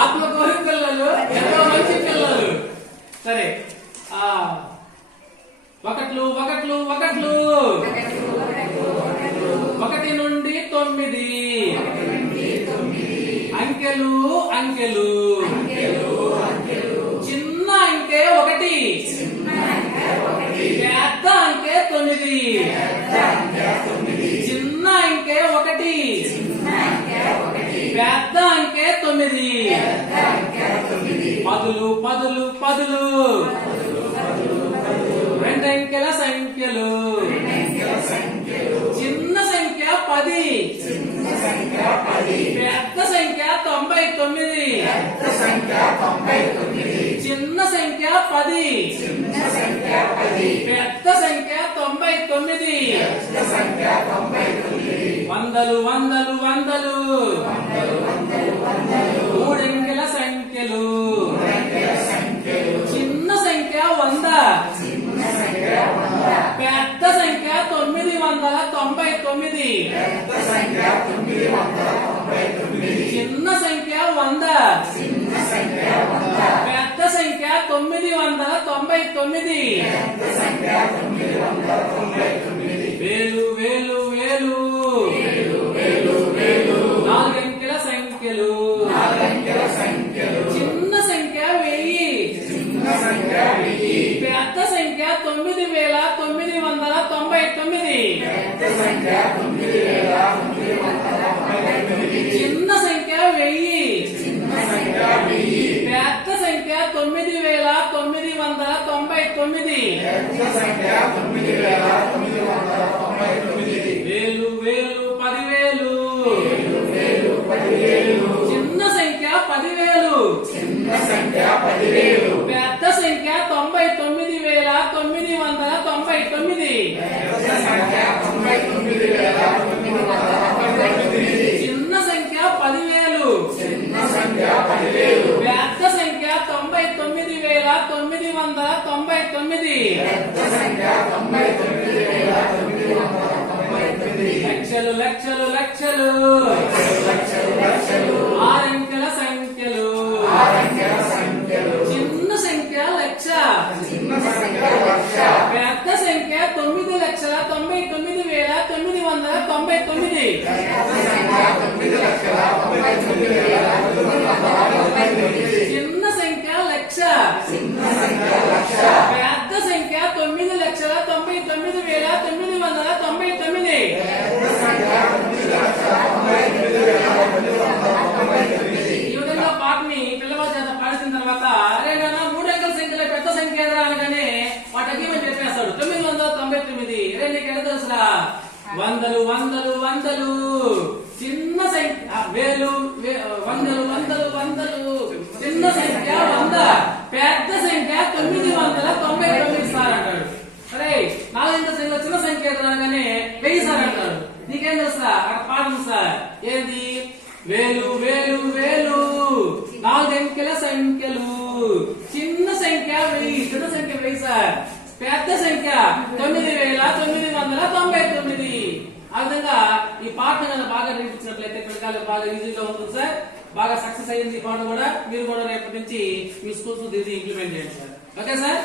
ఆత్మకూరి పిల్లలు ఎంతో మంచి పిల్లలు. సరే, ఒకట్లు ఒకట్లు ఒకట్లు 1 నుండి 9 అంకెలు అంకెలు. చిన్న అంకె 1, పెద్ద అంకె 9. చిన్న అంకె 1, పెద్ద అంకె 9. పదులు పదులు పదులు. 2 అంకెల సంఖ్యలు. చిన్న సంఖ్య 10, పెద్ద సంఖ్య 99. చిన్న సంఖ్య 10, పెద్ద సంఖ్య 99. వందలు వందలు వందలు. 3 అంకెల సంఖ్యలు. చిన్న సంఖ్య 100, పెద్ద సంఖ్య 999. చిన్న సంఖ్య 100, పెద్ద సంఖ్య 999. వేలు వేలు వేలు. 4 అంకెల సంఖ్యలు. చిన్న సంఖ్య 1000, పెద్ద సంఖ్య 9999. చిన్న సంఖ్య 1000, పెద్ద సంఖ్య 9999. వేలు వేలు 10,000. చిన్న సంఖ్య 10,000, పెద్ద సంఖ్య 99,999. చిన్న సంఖ్య 10,000, పెద్ద సంఖ్య 99,999. లక్షలు లక్షలు లక్షలు. 6 అంకెల సంఖ్యలు. చిన్న సంఖ్య 1,00,000, పెద్ద సంఖ్య 9,99,999. చిన్న సంఖ్య 1,00,000, పెద్ద సంఖ్య 9,99,999. ఈ విధంగా పాటని పిల్లవాళ్ళ చేత పాడిన తర్వాత, అరే నాన్న 3 అంకెల సంఖ్యలో పెద్ద సంఖ్య ఎదురా అనగానే వాటికి మేము చెప్పేస్తాడు 999. అరే నీకు ఎలా తెలుసురా? వందలు వందలు వందలు. చిన్న సంఖ్య వేలు, వందలు వందలు వందలు. చిన్న సంఖ్య 100, పెద్ద సంఖ్య 999 సార్ అంటాడు. సరే, 4 అంకెల సంఖ్యలో చిన్న సంఖ్య ఎదురాగానే 1000 సార్ అంటాడు. నీకేం తెలుసా? అక్కడ పాఠం సార్ ఏది? వేలు వేలు వేలు. 4 అంకెల సంఖ్యలు. చిన్న సంఖ్య 1000, చిన్న సంఖ్య 1000 సార్. పెద్ద సంఖ్య 9,999. ఆ విధంగా ఈ పాటను కనుక బాగా నేర్పించినట్లయితే పిల్లకాయలకు బాగా ఈజీగా ఉంటుంది సార్. బాగా సక్సెస్ అయ్యింది ఈ పాట కూడా. మీరు కూడా రేపటి నుంచి మీ స్కూల్స్ దీన్ని ఇంప్లిమెంట్ చేయండి సార్. Okay sir.